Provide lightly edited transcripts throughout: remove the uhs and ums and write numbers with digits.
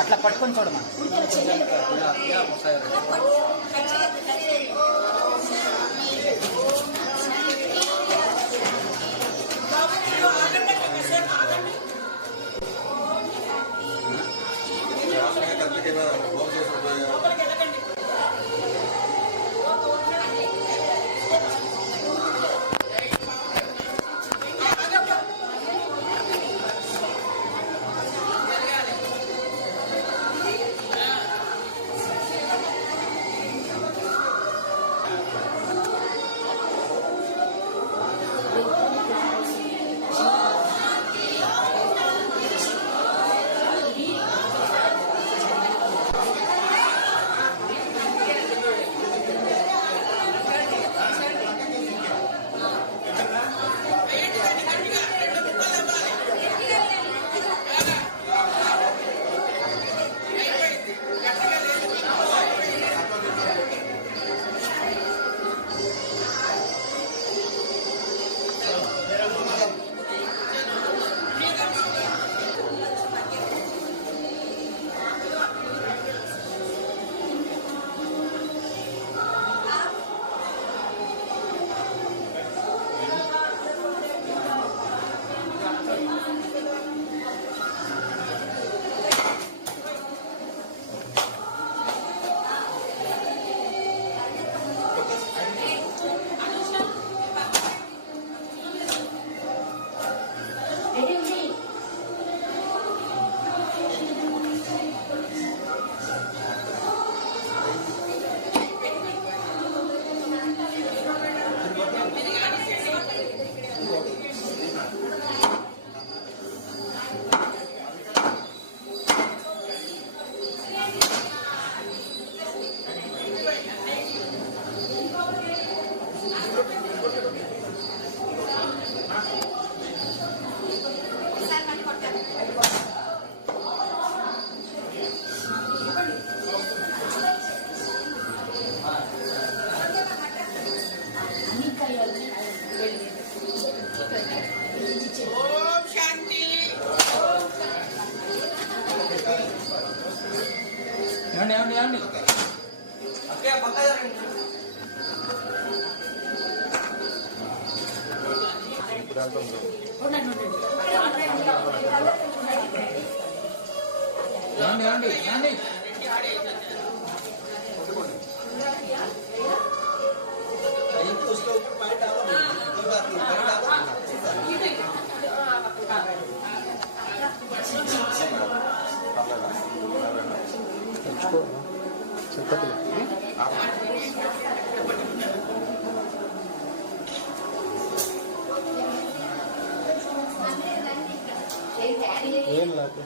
అట్లా పట్టుకొని చూడమా. ఏమండి ఏమండి అక్కే పక్క ఏమండి ఏమండి ఏమండి ఏం లేదు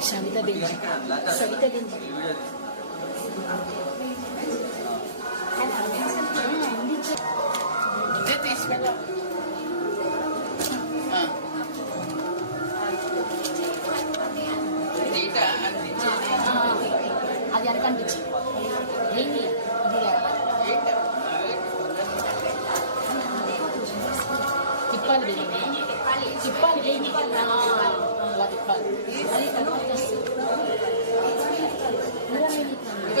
Shavita Binji. Savita Binji. అది అరకనిపించి ఏంటి తిప్పాలి తిప్పాలి అది తర్వాత వస్తుంది.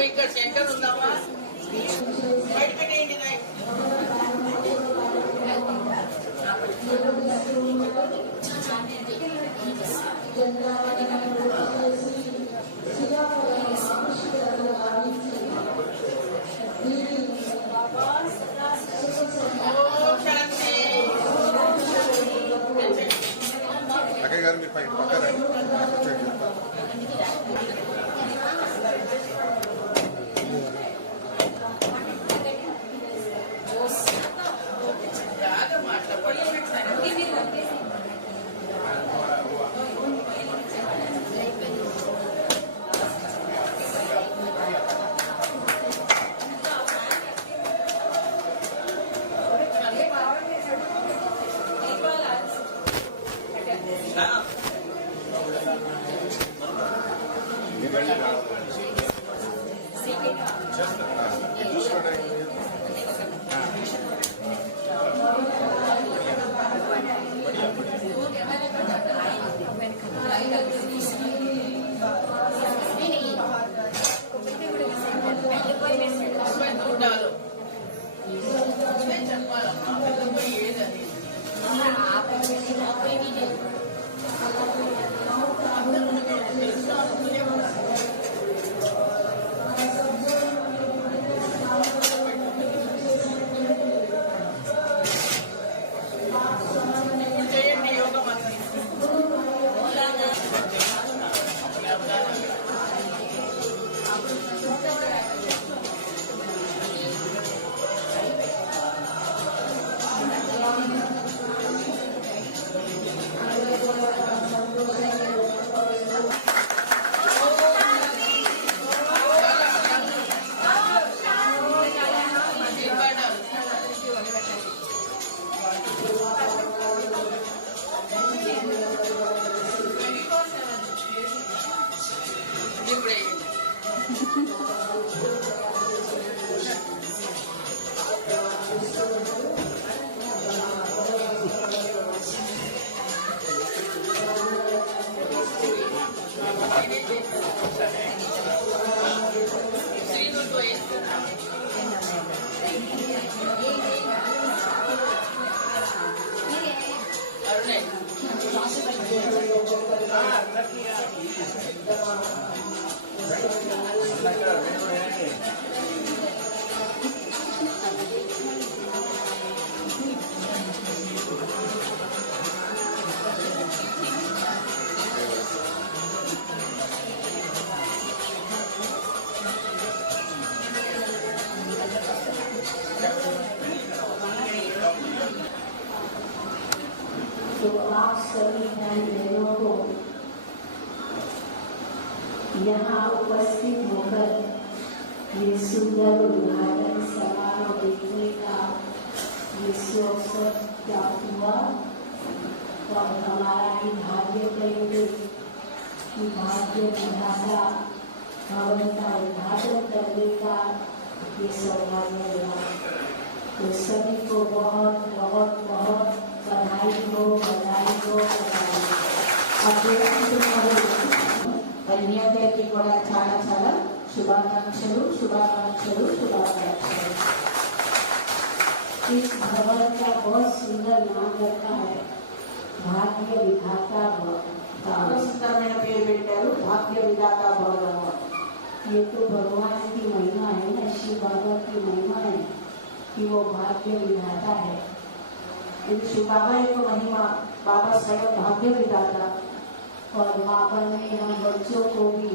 ఇక్కడ సెంటర్ ఉందామా బయట పెట్టేయండి అక్కయ్య గారు మీరు పైన పక్కన तो आप सभी बहनों को यहाँ उपस्थित होकर ये सुंदर उद्घाटन समारोह देखने का विश्व अवसर प्राप्त हुआ और हमारा ही भाग्य कहेंगे कि भाग्य विधाता भवन का उद्घाटन करने का ये सौभाग्य मिला। तो सभी को बहुत बहुत बहुत बधाई हो बधाई हो बधाई। ధన్యవాదాలు కూడా చాలా చాలా శుభాకాంక్షలు శుభాకాంక్షలు శుభాకాంక్షలు। इस भवन का बहुत सुंदर नाम रखा है भाग्य विधाता भवन। सुंदरమైన పేరు పెట్టారు भाग्य विधाता भवन। ये तो भगवान की महिमा है ना, शिव बाबा की महिमा है कि वो भाग्य विधाता है। शिव बाबा एक महिमा, बाबा स्वयं भाग्य विधाता। और बाबा ने हम बच्चों को भी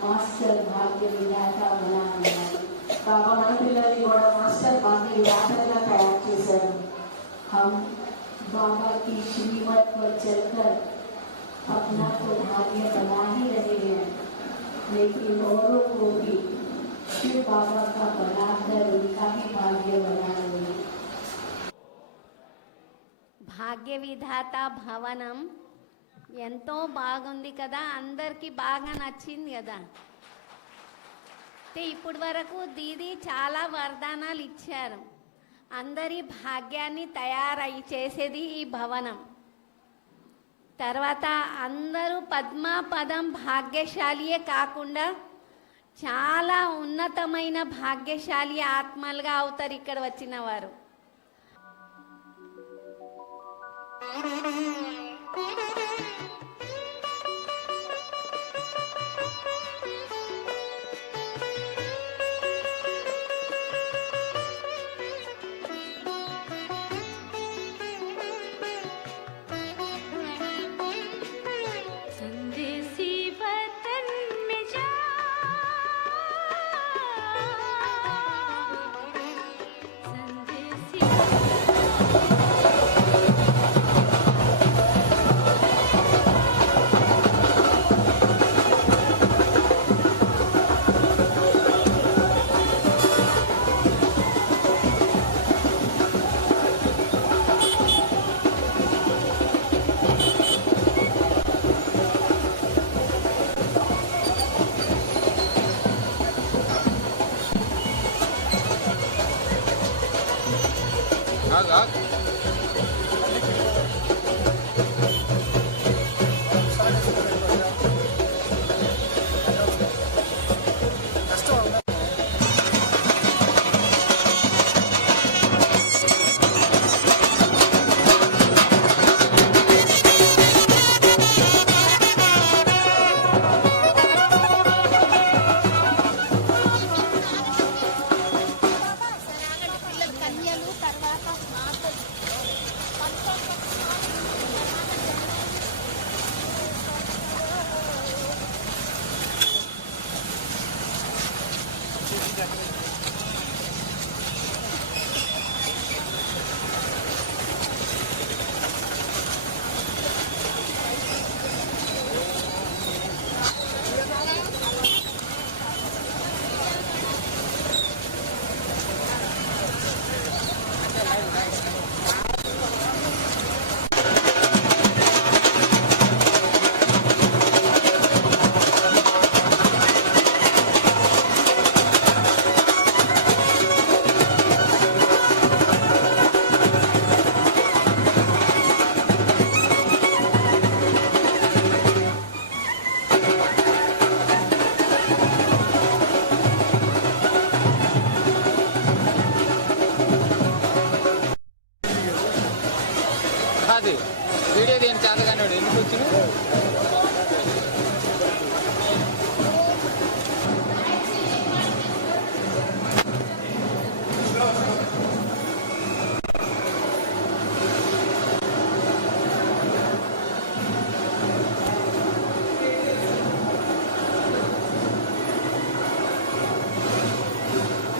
मास्टर भाग्य विधाता बना दिया। बाबा मन पिल्लल्नि కూడా मास्टर भाग्य विधाता तैयार చేశారు। हम बाबा की श्रीमत पर चलकर अपना तो भाग्य बना ही रहे हैं, लेकिन औरों को भी शिव बाबा का बनाकर उनका ही भाग्य बनाएंगे। భాగ్య విధాత భవనం ఎంతో బాగుంది కదా, అందరికీ బాగా నచ్చింది కదా। ఇప్పుడు వరకు దీది చాలా వరదానాలు ఇచ్చారు। అందరి భాగ్యాన్ని తయారై చేసేది ఈ భవనం। తర్వాత అందరూ పద్మాపదం భాగ్యశాలియే కాకుండా చాలా ఉన్నతమైన భాగ్యశాలి ఆత్మలుగా అవుతారు ఇక్కడ వచ్చిన వారు. అది వీడియో దేని చేతగానే ఎందుకు వచ్చిన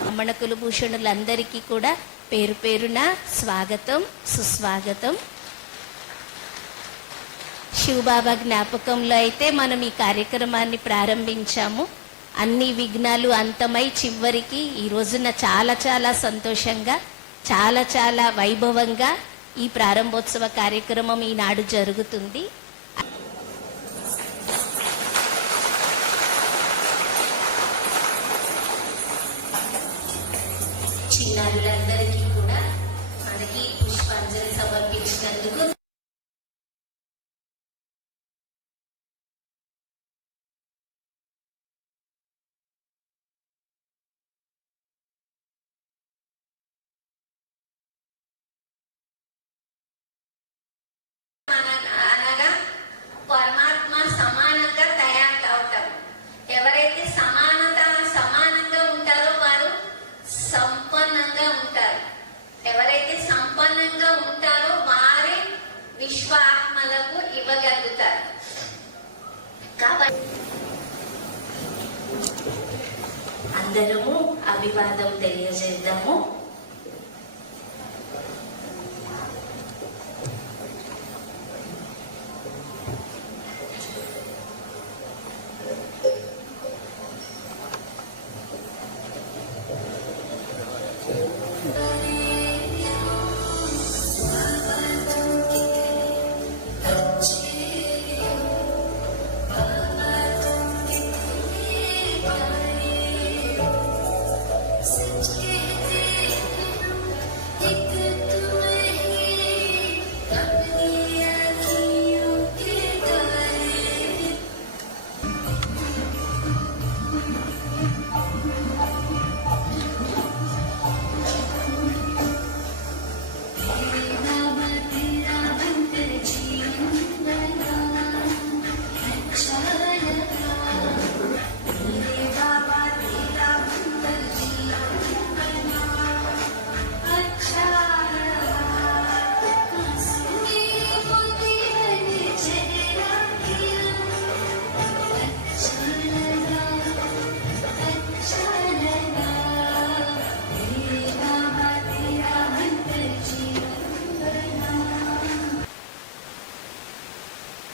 బ్రాహ్మణ కులభూషణులందరికీ కూడా పేరు పేరున స్వాగతం, సుస్వాగతం. శివబాబా జ్ఞాపకంలో అయితే మనం ఈ కార్యక్రమాన్ని ప్రారంభించాము. అన్ని విఘ్నాలు అంతమై చివరికి ఈ రోజున చాలా చాలా సంతోషంగా, చాలా చాలా వైభవంగా ఈ ప్రారంభోత్సవ కార్యక్రమం ఈనాడు జరుగుతుంది. చిన్నారులందరికీ కూడా మనకి పుష్పాంజలి సమర్పించినందుకు అనగా పరమాత్మ సమానంగా తయారు కావటం. ఎవరైతే సమానంగా ఉంటారో వారు సంపన్నంగా ఉంటారు. ఎవరైతే సంపన్నంగా ఉంటారో వారే విశ్వాత్మలకు ఇవ్వగలుగుతారు. కాబట్టి అందరము అభివాదం తెలియజేద్దాము. Sitch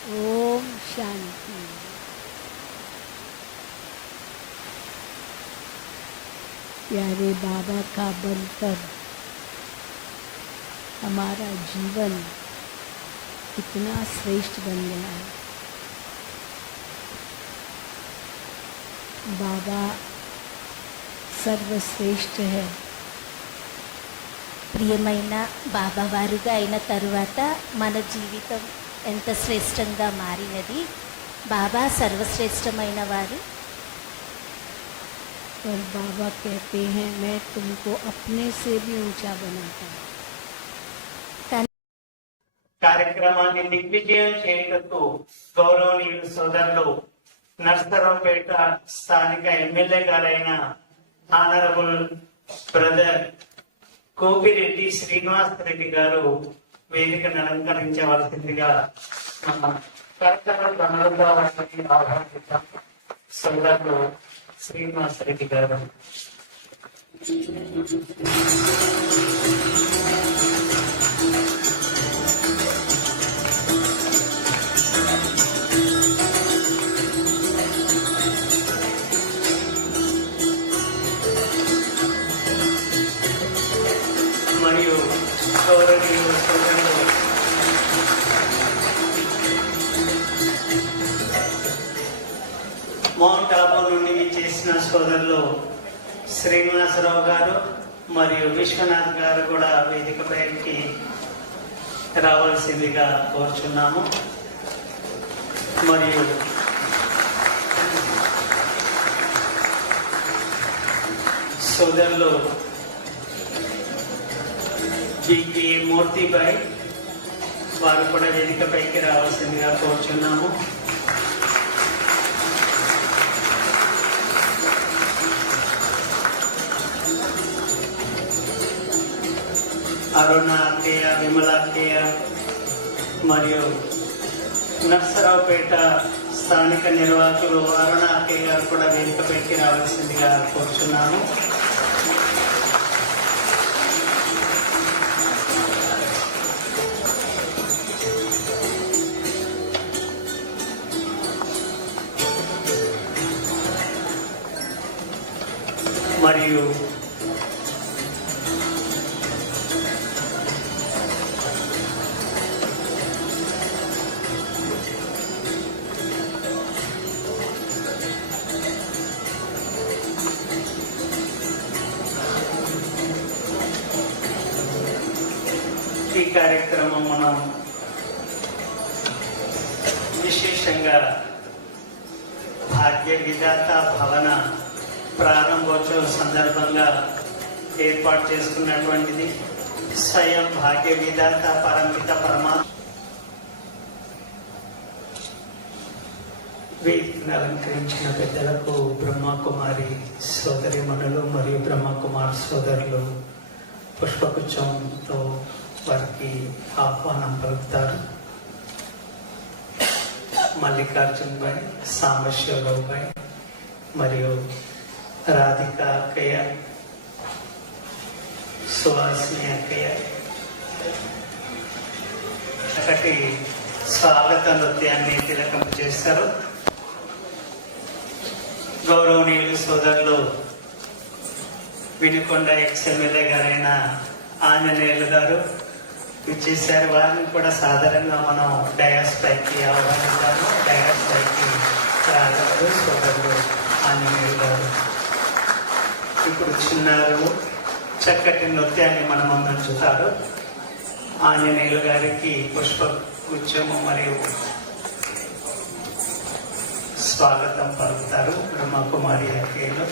ओम शांति। प्यारे बाबा का बनकर हमारा जीवन कितना श्रेष्ठ बन गया है। बाबा सर्वश्रेष्ठ है। ప్రియమైన బాబా వారుగా అయిన తరువాత మన జీవితం ఎంత శ్రేష్టంగా మారినది. బాబా సర్వశ్రేష్టమైన వారు. और बाबा कहते हैं मैं तुमको अपने से भी ऊंचा बनाता हूँ। కార్యక్రమాన్ని దిగ్విజయం చేయుటకు గౌరవనీయులు సోదరులు నర్సరావుపేట స్థానిక ఎమ్మెల్యే గారైన ఆనరబుల్ బ్రదర్ కోపిరెడ్డి శ్రీనివాస్ రెడ్డి గారు వేదికను అలంకరించవలసిందిగా మన కర్తవ్య గమనంగా ఆహ్వానించాం. సోదరులు శ్రీనివాస్ రెడ్డి గారు. మరియు గౌరవనీయులు సోదరులు మౌంట్ ఆబూ నుండి చేసిన సోదరులు శ్రీనివాసరావు గారు మరియు విశ్వనాథ్ గారు కూడా వేదికపైకి రావాల్సిందిగా కోరుచున్నాము. మరియు సోదరులు జికి మూర్తిపై వారు కూడా వేదికపైకి రావాల్సిందిగా కోరుచున్నాము. అరుణ అక్కయ్య, విమల అక్కయ్య మరియు నర్సరావుపేట స్థానిక నిర్వాహకులు అరుణ అక్కయ్య గారు కూడా వేదికపైకి రావాల్సిందిగా కోరుచున్నాము. మరియు ఈ కార్యక్రమం మనం విశేషంగా భాగ్య విధాత భవన ప్రారంభోత్సవ సందర్భంగా ఏర్పాటు చేసుకున్నటువంటిది. స్వయం భాగ్య విధాత పరమిత పరమాత్మ వేదికను అలంకరించిన పెద్దలకు బ్రహ్మకుమారి సోదరిమణులు మరియు బ్రహ్మకుమార్ సోదరులు పుష్పగుచ్చంతో వారికి ఆహ్వానం పలుకుతారు. మల్లికార్జున్ భాయ్, సాంబశివరావు భాయ్ మరియు రాధిక అక్కయ్య, సుహాసిని అక్కయ్య ఒకటి స్వాగత నృత్యాన్ని తిలకం చేస్తారు. గౌరవనీయులు సోదరులు వినుకొండ ఎక్స్ఎమ్మెల్యే గారైన ఆంజనేయులు గారు ఇచ్చేసారు. వారిని కూడా సాధారణంగా మనం డయాస్ పైకి ఆహ్వానిస్తాము. డయాస్ పైకి రాగారు సోదరులు ఆంజనేయులు గారు. ఇప్పుడు చిన్నారు చక్కటి నృత్యాన్ని మనం అందించుతారు. ఆంజనేయులు గారికి పుష్పగుచ్చము మరియు స్వాగతం పలుకుతారు బ్రహ్మకుమారి అక్కయ్యలు.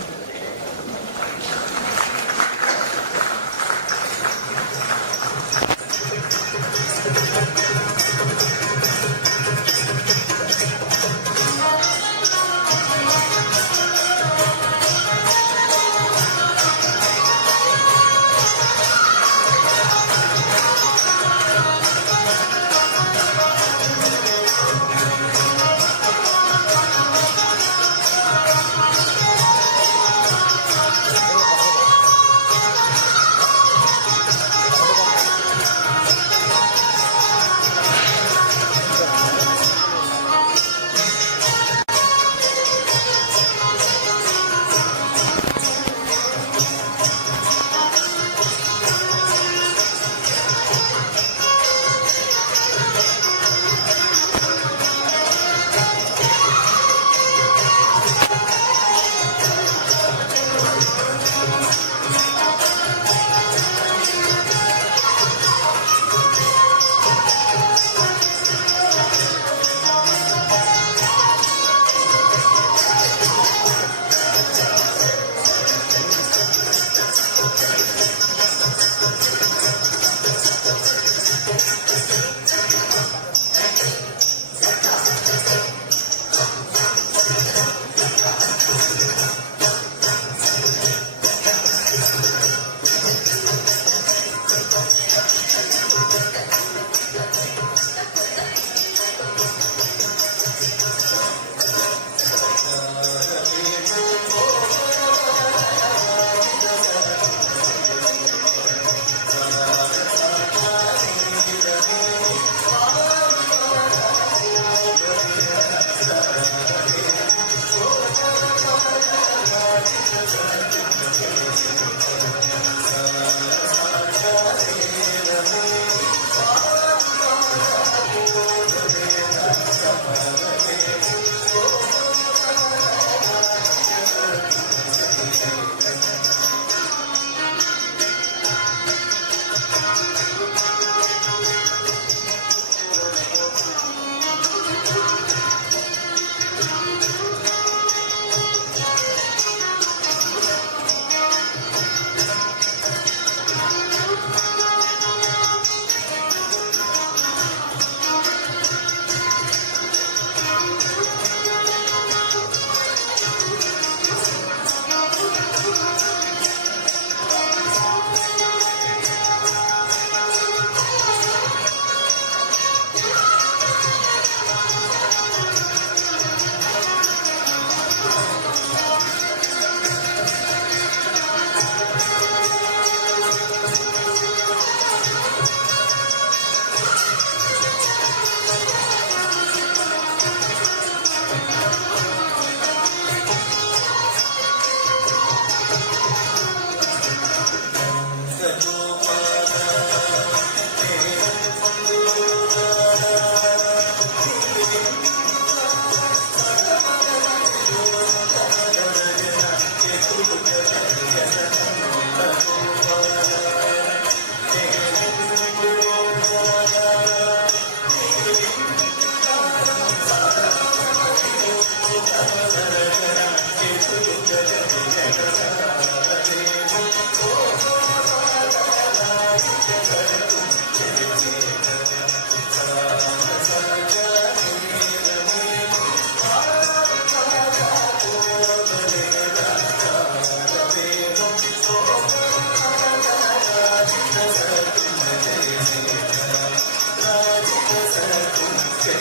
చాలా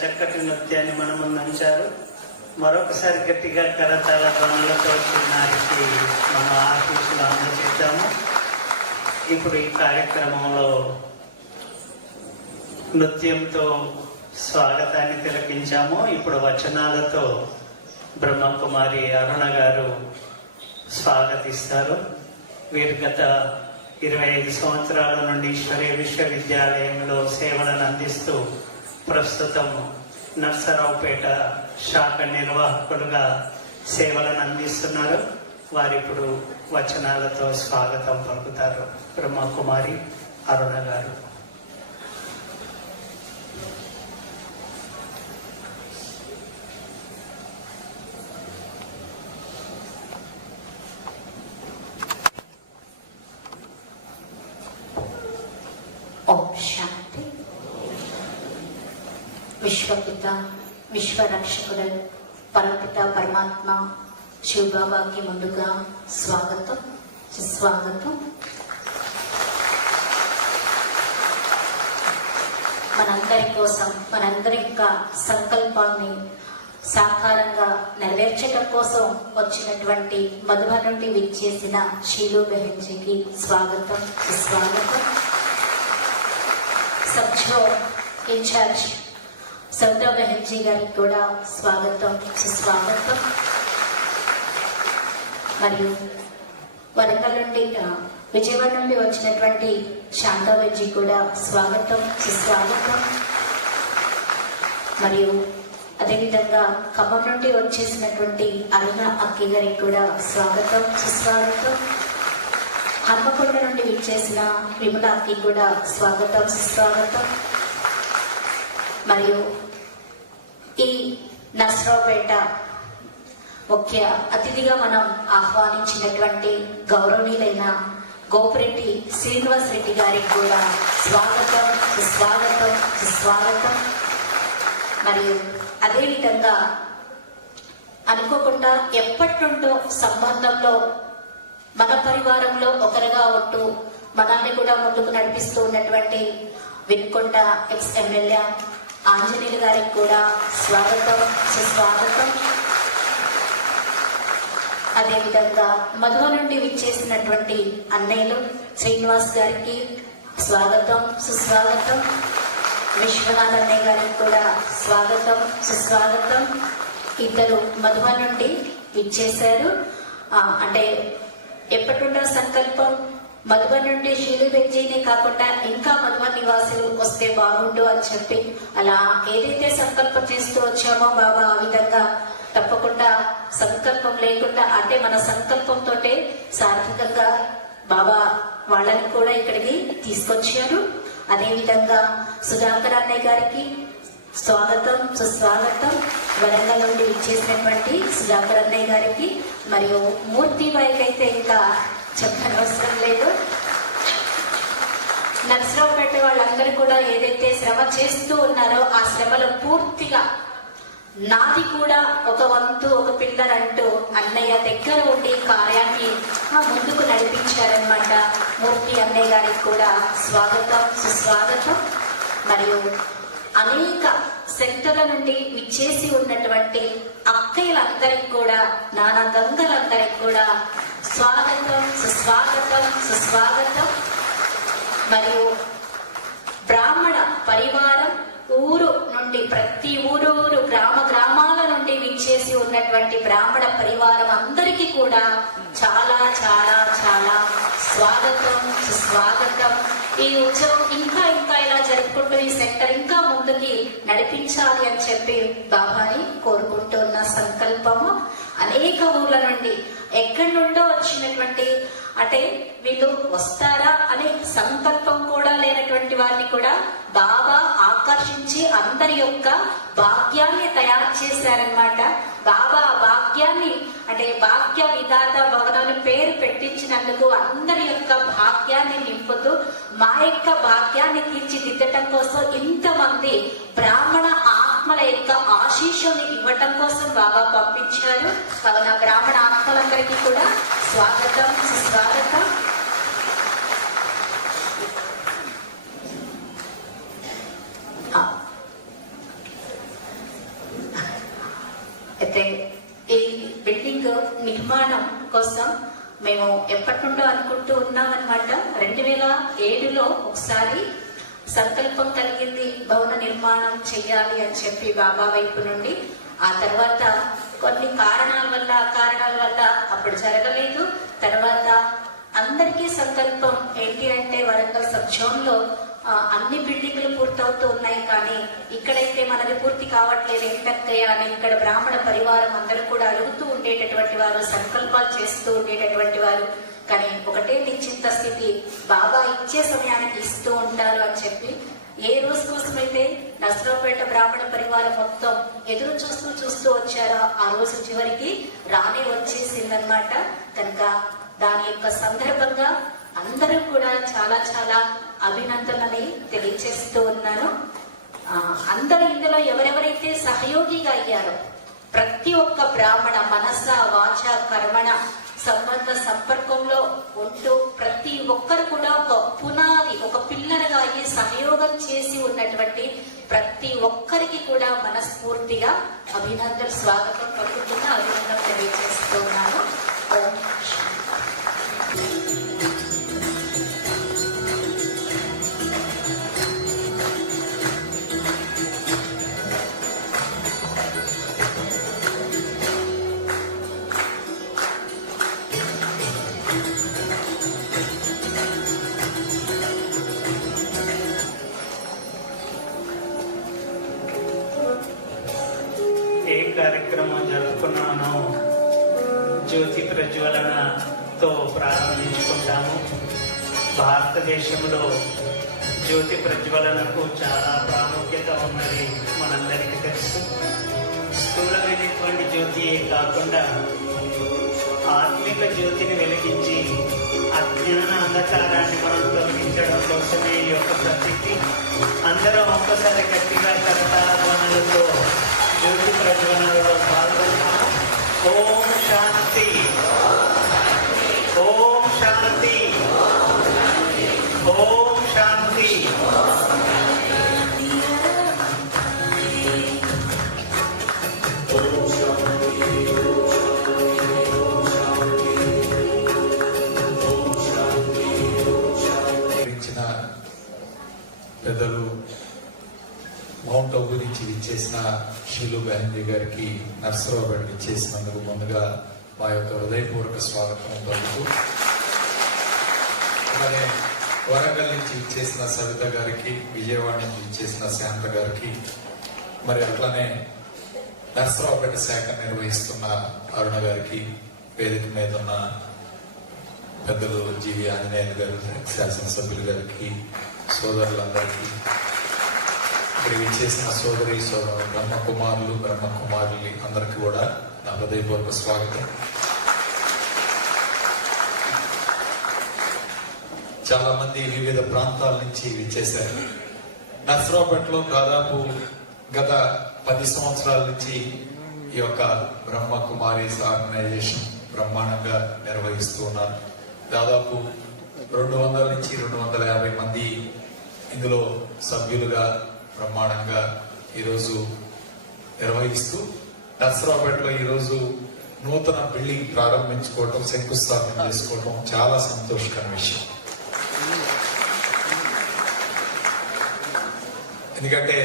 చక్కటి నృత్యాన్ని మన ముందు ఉంచారు. మరొకసారి గట్టిగా కరతాళ ధ్వనులతో చిన్నారికి మనం ఆశీస్సులు అందజేద్దాము. ఇప్పుడు ఈ కార్యక్రమంలో నృత్యంతో స్వాగతాన్ని తిలకించాము. ఇప్పుడు వచనాలతో బ్రహ్మకుమారి అరుణ గారు స్వాగతిస్తారు. వీరు గత 25 సంవత్సరాల నుండి ఈశ్వరీయ విశ్వవిద్యాలయంలో సేవలను అందిస్తూ ప్రస్తుతం నర్సరావుపేట శాఖ నిర్వాహకులుగా సేవలను అందిస్తున్నారు. వారిప్పుడు వచనాలతో స్వాగతం పలుకుతారు. బ్రహ్మకుమారి అరుణ గారు. ఓం శాంతి. విశ్వపిత విశ్వరక్షకుడు పరపిత పరమాత్మ శివబాబాకి ముందుగా స్వాగతం, సుస్వాగతం. మనందరి కోసం, మనందరి యొక్క సంకల్పాన్ని సాకారంగా నెరవేర్చడం కోసం వచ్చినటువంటి మధుర నుండి విచ్చేసిన షీలు బెహెన్జీకి స్వాగతం, సుస్వాగతం. సబ్జో ఇన్ఛార్జ్ సౌదా బెహెన్జీ గారికి కూడా స్వాగతం, సుస్వాగతం. మరియు వరంగల్ నుండి విజయవాడ నుండి వచ్చినటువంటి శాంతాబెజ్జీ కూడా స్వాగతం, సుస్వాగతం. మరియు అదేవిధంగా ఖమ్మం నుండి వచ్చేసినటువంటి అరుణ అక్కి గారికి కూడా స్వాగతం, సుస్వాగతం. హన్మకొండ నుండి విచ్చేసిన విమలాకి కూడా స్వాగతం, సుస్వాగతం. మరియు ఈ నర్సరావుపేట ముఖ్య అతిథిగా మనం ఆహ్వానించినటువంటి గౌరవనీయులైన గోపిరెడ్డి శ్రీనివాస్ రెడ్డి గారికి కూడా స్వాగతం, సుస్వాగతం, సుస్వాగతం. మరియు అదేవిధంగా అనుకోకుండా ఎప్పటి నుండో సంబంధంలో మన పరివారంలో ఒకరుగా ఉంటూ మనల్ని కూడా ముందుకు నడిపిస్తూ ఉన్నటువంటి వినుకొండ ఎక్స్ ఎమ్మెల్యే ఆంజనేయులు గారికి కూడా స్వాగతం, సుస్వాగతం. అదేవిధంగా మధుర నుండి విచ్చేసినటువంటి అన్నయ్యలు శ్రీనివాస్ గారికి స్వాగతం, సుస్వాగతం. విశ్వనాథ్ అన్నయ్య గారికి కూడా స్వాగతం, సుస్వాగతం. ఇద్దరు మధుర నుండి విచ్చేశారు. అంటే ఎప్పటిండో సంకల్పం మధుబన్ నుండి షీలు బెంజీనే కాకుండా ఇంకా మధుబన్ నివాసులు వస్తే బాగుండు అని చెప్పి అలా ఏదైతే సంకల్పం చేస్తూ వచ్చామో బాబా ఆ విధంగా తప్పకుండా సంకల్పం లేకుండా అంటే మన సంకల్పంతో సార్థకంగా బాబా వాళ్ళని కూడా ఇక్కడికి తీసుకొచ్చారు. అదేవిధంగా సుధాకర్ అన్నయ్య గారికి స్వాగతం, సుస్వాగతం. వరంగల్ నుండి ఇచ్చేసినటువంటి సుధాకర్ అన్నయ్య గారికి మరియు మూర్తి బాయికి అయితే ఇంకా చెప్పనవసరం లేదు. నర్సరావుపేట వాళ్ళందరూ కూడా ఏదైతే శ్రమ చేస్తూ ఉన్నారో ఆ శ్రమలో పూర్తిగా నాది కూడా ఒక వంతు, ఒక పిల్లర్ అంటూ అన్నయ్య దగ్గర ఉండి కార్యాన్ని ముందుకు నడిపించారనమాట. మూర్తి అన్నయ్య గారికి కూడా స్వాగతం, సుస్వాగతం. మరియు అనేక సెక్టర్ల నుండి విచ్చేసి ఉన్నటువంటి అక్కయ్యలందరికి కూడా, నానా గంగలందరికి కూడా స్వాగతం, సుస్వాగతం, సుస్వాగతం. మరియు బ్రాహ్మణ పరివారం ఊరు నుండి ప్రతి ఊరు గ్రామాల నుండి విచ్చేసి ఉన్నటువంటి బ్రాహ్మణ పరివారం అందరికీ కూడా చాలా చాలా చాలా స్వాగతం, సుస్వాగతం. ఈ ఉత్సవం ఇంకా ఇలా జరుపుకుంటూ ఈ సెక్టర్ ఇంకా ముందుకి నడిపించాలి అని చెప్పి బాబాని కోరుకుంటున్న సంకల్పము. అనేక ఊర్ల నుండి ఎక్కడి నుండో వచ్చినటువంటి అంటే వీళ్ళు వస్తారా అనే సంకల్పం కూడా లేనటువంటి వారిని కూడా బాబా ఆకర్షించి అందరి యొక్క భాగ్యాన్ని తయారు చేశారనమాట. బాబా భాగ్యాన్ని అంటే భాగ్య విధాత భవనం పేరు పెట్టించినందుకు అందరి యొక్క భాగ్యాన్ని నింపుతూ మా యొక్క భాగ్యాన్ని తీర్చిదిద్దటం కోసం ఇంతమంది బ్రాహ్మణ ఆత్మల యొక్క ఆశీస్సుని ఇవ్వటం కోసం బాబా పంపించారు. కావున బ్రాహ్మణ ఆత్మలందరికీ కూడా స్వాగతం, సుస్వాగతం. అయితే ఈ బిల్డింగ్ నిర్మాణం కోసం మేము ఎప్పటి నుండో అనుకుంటూ ఉన్నాం అనమాట. 2007లో ఒకసారి సంకల్పం కలిగింది భవన నిర్మాణం చెయ్యాలి అని చెప్పి బాబా వైపు నుండి. ఆ తర్వాత కొన్ని కారణాల వల్ల అప్పుడు జరగలేదు. తర్వాత అందరికీ సంకల్పం ఏంటి అంటే వరంగల్ సబ్ జోన్ లో అన్ని బిల్డింగ్లు పూర్తవుతూ ఉన్నాయి, కానీ ఇక్కడైతే మనది పూర్తి కావట్లేదు ఏంటక్కయ్య అని ఇక్కడ బ్రాహ్మణ పరివారం అందరూ కూడా అడుగుతూ ఉండేటటువంటి వారు, సంకల్పాలు చేస్తూ ఉండేటటువంటి వారు. కానీ ఒకటే నిశ్చింత స్థితి, బాబా ఇచ్చే సమయానికి ఇస్తూ ఉంటారు అని చెప్పి ఏ రోజు కోసమైతే నర్సరావుపేట బ్రాహ్మణ పరివారం మొత్తం ఎదురు చూస్తూ వచ్చారో ఆ రోజు చివరికి రానే వచ్చేసిందనమాట. కనుక దాని యొక్క సందర్భంగా అందరూ కూడా చాలా చాలా అభినందనని తెలియజేస్తూ ఉన్నాను. అందరూ ఇందులో ఎవరెవరైతే సహయోగిగా అయ్యారో ప్రతి ఒక్క బ్రాహ్మణ మనస వాచ కర్మణ సంబంధ సంపర్కంలో ఉంటూ ప్రతి ఒక్కరు కూడా ఒక పునాది, ఒక పిల్లలుగా అయ్యి సహయోగం చేసి ఉన్నటువంటి ప్రతి ఒక్కరికి కూడా మనస్ఫూర్తిగా అభినందన స్వాగతం పలుకుతున్నా, అభినందన తెలియజేస్తూ ఉన్నాను. ఓం కార్యక్రమం జరుపుకున్నాను. జ్యోతి ప్రజ్వలనతో ప్రారంభించుకుంటాము. భారతదేశంలో జ్యోతి ప్రజ్వలనకు చాలా ప్రాముఖ్యత ఉన్నది మనందరికీ తెలుసు. స్థూలమైనటువంటి జ్యోతియే కాకుండా ఆత్మిక జ్యోతిని వెలిగించి అజ్ఞాన అంధకారాన్ని మనం తొలగించడం కోసమే ఈ యొక్క ప్రసిద్ధి. అందరం ఒక్కసారి గట్టిగా కరతాళధ్వనులతో జ్యోతి ప్రజ్వలనలో పాల్గొన్నాము. ఓం శాంతి, ఓం శాంతి, ఓం శాంతి. పెద్దలు మౌంట్ అబు నుంచి విచ్చేసిన షీలు బెహంజీ గారికి, నర్సరావు గారికి విచ్చేసినందుకు ముందుగా మా యొక్క హృదయపూర్వక స్వాగతం పలుకుతూ, అలాగే వరంగల్ నుంచి విచ్చేసిన సవిత గారికి, విజయవాడ నుంచి విచ్చేసిన శాంత గారికి, మరి అట్లానే నర్సరావుపేట శాఖ నిర్వహిస్తున్న అరుణ గారికి, వేదిక మీద ఉన్న పెద్దలు జీవి ఆంజనేయులు గారు, శాసనసభ్యులు గారికి, సోదరులందరికీ, ఇక్కడ విచ్చేసిన సోదరి సోదరు బ్రహ్మకుమారులు బ్రహ్మకుమారులు అందరికీ కూడా నా హృదయపూర్వక స్వాగతం. చాలా మంది వివిధ ప్రాంతాల నుంచి విచ్చేశారు. నర్సరావుపేటలో దాదాపు గత 10 సంవత్సరాల నుంచి ఈ యొక్క బ్రహ్మకుమారీస్ ఆర్గనైజేషన్ బ్రహ్మాండంగా నిర్వహిస్తూ ఉన్నారు. దాదాపు 200 నుంచి 250 మంది ఇందులో సభ్యులుగా బ్రహ్మాండంగా ఈరోజు నిర్వహిస్తూ, నర్సరావుపేటలో ఈరోజు నూతన బిల్డింగ్ ప్రారంభించుకోవటం, శంకుస్థాపన చేసుకోవటం చాలా సంతోషకరమైన విషయం. ఎందుకంటే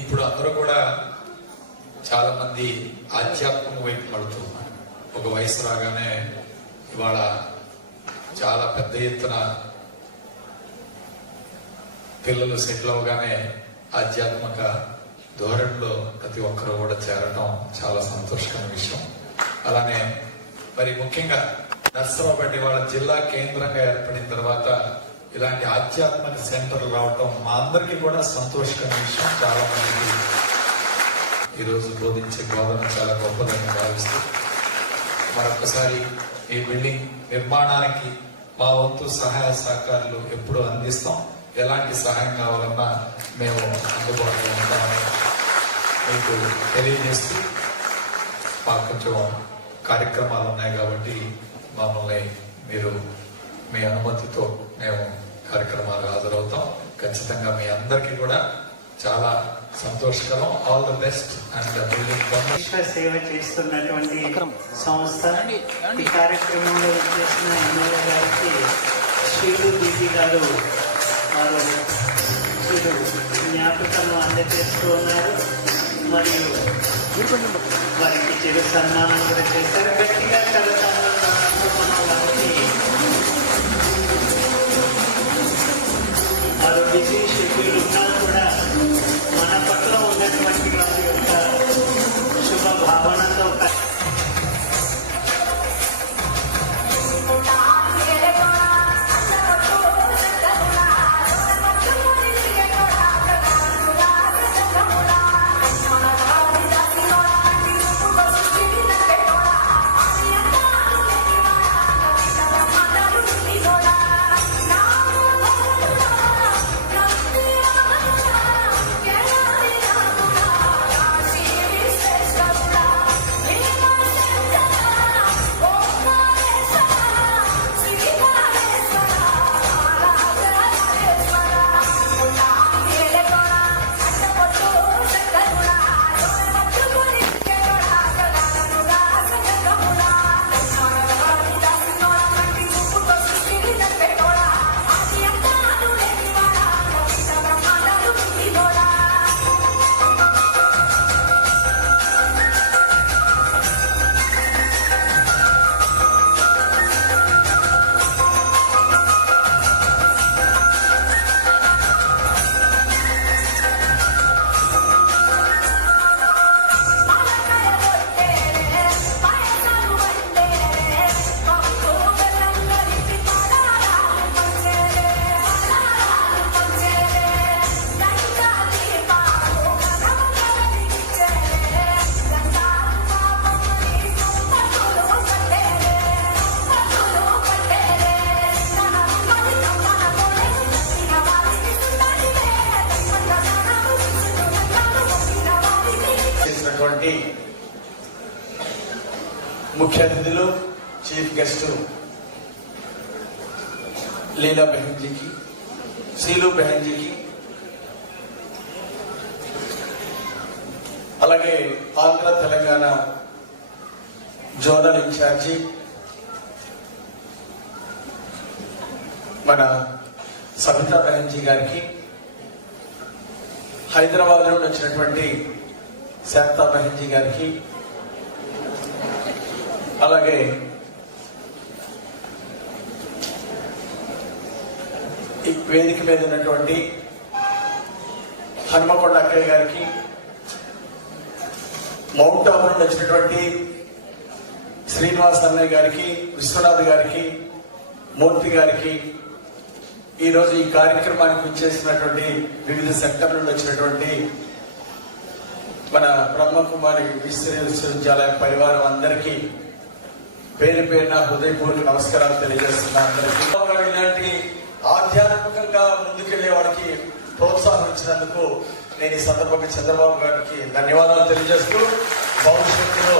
ఇప్పుడు అందరూ కూడా చాలా మంది ఆధ్యాత్మిక వైపు పడుతున్నారు. ఒక వయసు రాగానే ఇవాళ చాలా పెద్ద ఎత్తున పిల్లలు సెటిల్ అవగానే ఆధ్యాత్మిక ధోరణిలో ప్రతి ఒక్కరు కూడా చేరటం చాలా సంతోషకరమైన విషయం. అలానే మరి ముఖ్యంగా నర్సరావుపేట వాళ్ళ జిల్లా కేంద్రంగా ఏర్పడిన తర్వాత ఇలాంటి ఆధ్యాత్మిక సెంటర్లు రావటం మా అందరికీ కూడా సంతోషకరమైన విషయం. చాలా మందికి ఈరోజు బోధించే బోధన చాలా గొప్పదని భావిస్తూ, మరొకసారి ఈ బిల్డింగ్ నిర్మాణానికి మా వంతు సహాయ సహకారాలు ఎప్పుడు అందిస్తాం. ఎలాంటి సహాయం కావాలన్నా మేము అందుబాటులో ఉంటామని మీకు తెలియజేస్తూ, మాకు కొంచెం కార్యక్రమాలు ఉన్నాయి కాబట్టి మమ్మల్ని మీరు మీ అనుమతితో మేము కార్యక్రమాలు హాజరవుతాం. ఖచ్చితంగా మీ అందరికీ కూడా చాలా సంతోషకరం. All the best and building విశ్వ సేవ చేస్తున్నటువంటి సంస్థ ఈ కార్యక్రమంలో చేసిన ఎమ్మెల్యే గారికి శ్రీలు బీబీ గారు వారు జ్ఞాపకాలను అందజేస్తూ ఉన్నారు. మరియు వారికి చిరు సన్మానం కూడా చేశారు. గట్టిగా కలతాను వారు బిజీ షెడ్యూల్ ఉన్నా కూడా మన పట్ల ఉన్నటువంటి వారి యొక్క శుభ భావనతో ముఖ్య అతిథులు చీఫ్ గెస్ట్ లీలా బహన్ జీకి, శ్రీలు బహన్ జీకి, అలాగే ఆంధ్ర తెలంగాణ జోనల్ ఇన్ఛార్జి మన సబితా బహన్ జీ గారికి, హైదరాబాద్ నుండి వచ్చినటువంటి శాంతా బహన్ జీ గారికి, అలాగే ఈ వేదిక మీద ఉన్నటువంటి హనుమకొండ అక్కయ్య గారికి, మౌంట్ ఆబు నుండి వచ్చినటువంటి శ్రీనివాస్ అన్నయ్య గారికి, విశ్వనాథ్ గారికి, మూర్తి గారికి, ఈరోజు ఈ కార్యక్రమానికి ఇచ్చేసినటువంటి వివిధ సెక్టర్ నుండి వచ్చినటువంటి మన బ్రహ్మకుమారి విశ్వవిద్యాలయ పరివారం అందరికీ పేరు పేరున హృదయపూర్వక నమస్కారాలు తెలియజేస్తున్నా. అందరికీ ఇలాంటి ఆధ్యాత్మికంగా ముందుకెళ్లే వాడికి ప్రోత్సాహం ఇచ్చినందుకు నేను ఈ సందర్భంగా చంద్రబాబు గారికి ధన్యవాదాలు తెలియజేస్తూ, భవిష్యత్తులో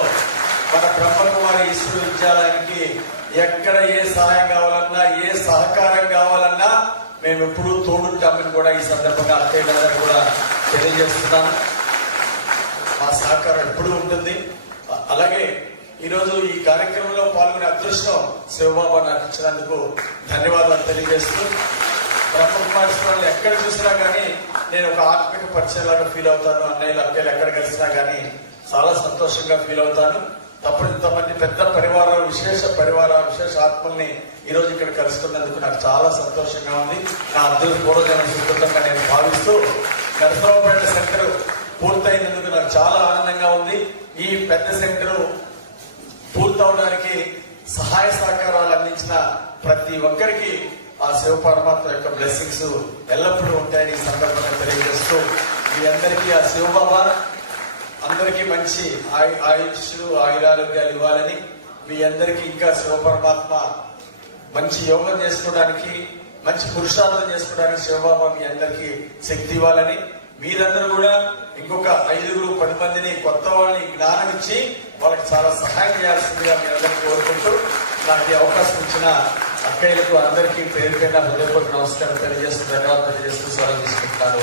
మన బ్రహ్మకుమారి విశ్వవిద్యాలయానికి ఎక్కడ ఏ సహాయం కావాలన్నా, ఏ సహకారం కావాలన్నా మేము ఎప్పుడూ తోడుంటామని కూడా ఈ సందర్భంగా అత్తయ్య కూడా తెలియజేస్తున్నాను. మా సహకారం ఎప్పుడూ ఉంటుంది. అలాగే ఈరోజు ఈ కార్యక్రమంలో పాల్గొనే అదృష్టం శివబాబా నాకు ఇచ్చినందుకు ధన్యవాదాలు తెలియజేస్తూ, బ్రహ్మకుమారేశ్వరాలు ఎక్కడ చూసినా కానీ నేను ఒక ఆత్మిక పరిచయంలాగా ఫీల్ అవుతాను. అన్నయ్యలు అక్కలు ఎక్కడ కలిసినా కానీ చాలా సంతోషంగా ఫీల్ అవుతాను. తప్పుడు ఇంతమంది పెద్ద పరివారాలు, విశేష ఆత్మల్ని ఈ రోజు ఇక్కడ కలుసుకున్నందుకు నాకు చాలా సంతోషంగా ఉంది. నా అద్దరు పూర్వజన సుకృతంగా నేను భావిస్తూ, నరసరావుపేట సెంటర్ పూర్తయినందుకు నాకు చాలా ఆనందంగా ఉంది. ఈ పెద్ద సెంటర్ పూర్తవడానికి సహాయ సహకారాలు అందించిన ప్రతి ఒక్కరికి ఆ శివ పరమాత్మ యొక్క బ్లెస్సింగ్స్ ఎల్లప్పుడూ ఉంటాయని ఈ సందర్భంగా తెలియజేస్తూ, మీ అందరికీ ఆ శివబాబా అందరికీ మంచి ఆయుష్ ఆయురారోగ్యాలు ఇవ్వాలని, మీ అందరికీ ఇంకా శివపరమాత్మ మంచి యోగం చేసుకోవడానికి, మంచి పురుషార్థం చేసుకోవడానికి శివబాబా మీ అందరికీ శక్తి ఇవ్వాలని, మీరందరూ కూడా ఇంకొక 5-10 మందిని కొత్త వాళ్ళని జ్ఞానం ఇచ్చి వాళ్ళకి చాలా సహాయం చేయాల్సిందిగా మీ అందరికీ కోరుకుంటూ నాకు ఈ అవకాశం ఇచ్చిన అక్కయ్యలకు అందరికీ పేరు పేరున హృదయపూర్వక నమస్కారం తెలియజేస్తూ ధన్యవాదాలు తెలియజేస్తూ సెలవు తీసుకుంటాను.